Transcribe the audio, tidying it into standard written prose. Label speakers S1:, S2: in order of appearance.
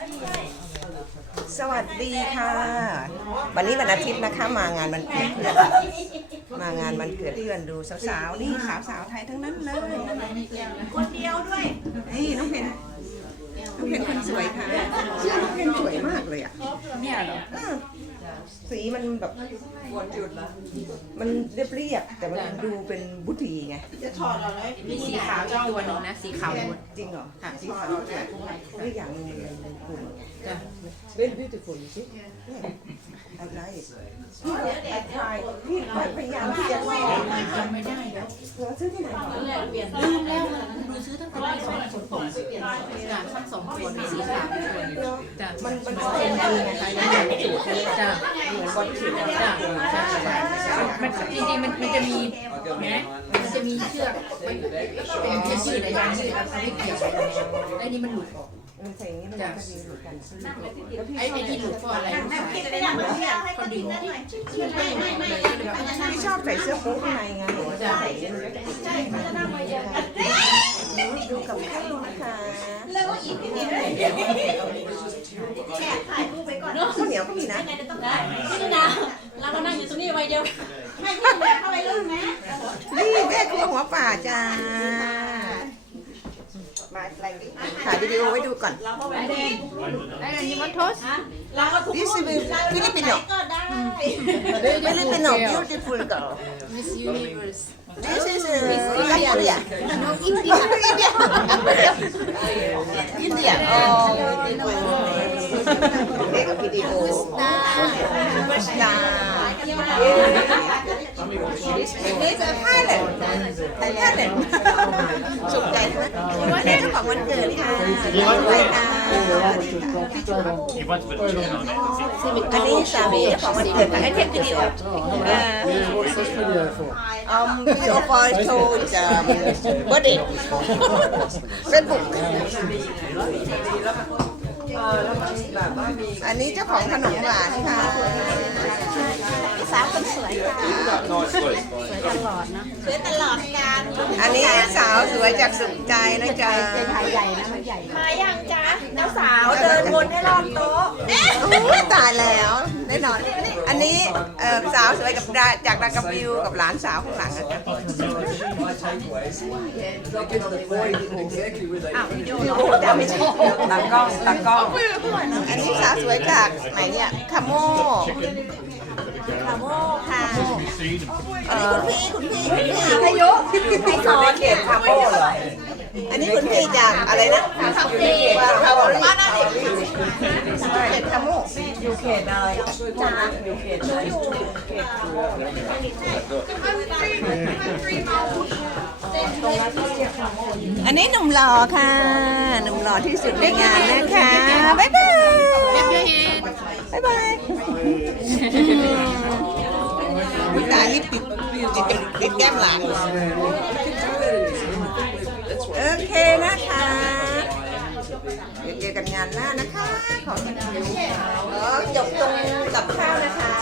S1: สวัสดีค่ะวันนี้วันอาทิตย์นะคะมางานวันเกิดเพื่อนมางานวันเกิดเพื่อนดูสาวๆนี่สาวไทยทั้งนั้นเลยคนเดียวด้วยนี่น้องเพนคนสวยค่ะน้องเพนสวยมากเลยอ่ะเนี่ยเหรอสีมันแบบมันเรียบๆแต่มันดูเป็นบุตรีไงจะถอดอะไร
S2: มีสีขาวอีกตัวหนึ่งนะสีขาวหมด
S1: จริงเหรอค่ะสีขาวเนี่ยไม่อย่างนึงเป็นกลุ่มจ้ะ very beautiful you seeอะไรพี่พยายามที่จะมอง
S2: ไม่ได้แล้ว
S1: ซื้อที่ไหน
S2: ลืมแล้วหนูซื้อตั้งแต่ปี2016จ้ะทั้ง2ตัวมีสีขาวตัวจ้ะ
S1: มันเป็นดีนะคะยังเหมือนสูตร
S2: จ้ะ
S1: เหมือนบอลสูตร
S2: จ้ะมันจริงๆมันจะมีนะมันจะมีเชือกเป็นเชือกยืดอะไรอย่างนี้มันไม่เกี่ยวไอ้นี่มันหลุดออก
S1: มันใส่อย่างนี้มันก็ดีเหมือนกัน
S2: ไอ้ที่หลุดเพราะอะไรพอดี
S1: พี่ชอบใส่เสื้อโป๊ข้างในไงจะใส่ดูกับข้าวนะคะแล้วก็อีกนิดนึงแฉะถ่ายรูปไปก่อนข้าวเหนียวก็มีนะ
S3: นี่นะเราก็นั่งอยู่ตรงนี้ไว้เดียวให้พี่แม่เข้าไปเรื่องนะ
S1: นี่แม่ครัวหัวป่าจ้าถ่ายวิดีโอไว้ดูก่อน
S2: ไอ้นี่มันโทส
S3: เราก็ทุกคน
S1: ฟิลิปปินส์
S3: ก็ได้
S1: ฟิลิปปินส์ beautiful girl
S2: Miss Universe
S1: this is Korea
S2: no India
S1: India oh take a video superstar this is Thailand สุขใจไหมวันนี้เจ้าของวันเกิดค่ะสวยค่ะอันนี้สามีเจ้าของวันเกิดให้เทควิดีโอvideo for show birthday Facebook อันนี้เจ้าของขนมหวานค่ะ
S3: สาวคนสวยสวยตลอดนะสวยตลอดการ
S1: อันนี้สาวสวยจากสุขใจนะจ๊ะ
S3: ใหญ่นะมันใหญ่มายังจ๊ะเจ้าสาวเดินวนให้รอบโต๊ะ
S1: ตายแล้วแน่นอนอันนี้สาวสวยกับจากดากบิวกับหลานสาวข้างหลังนะจ๊ะโอ้จะไม่ใช่ตากล้องอันนี้สาวสวยจากไหนเนี่ยคาโมค่ะอันนี้คุณพี่อายุให้สอนเขตคาโมเหรออันนี้คุณพี่จากอะไรนะคาเฟ่บ้านนั่นเองเขตคาโมอยู่เขตอะไรจ้าอยู่เขตอะไรอันนี้หนุ่มหล่อค่ะหนุ่มหล่อที่สุดในงานนะคะบ๊ายบายบ๊ายบายตานี่ปิดแก้มหลังโอเคนะคะเดี๋ยวเจอกันงานหน้านะคะขอจบตรงกับข้าวนะคะ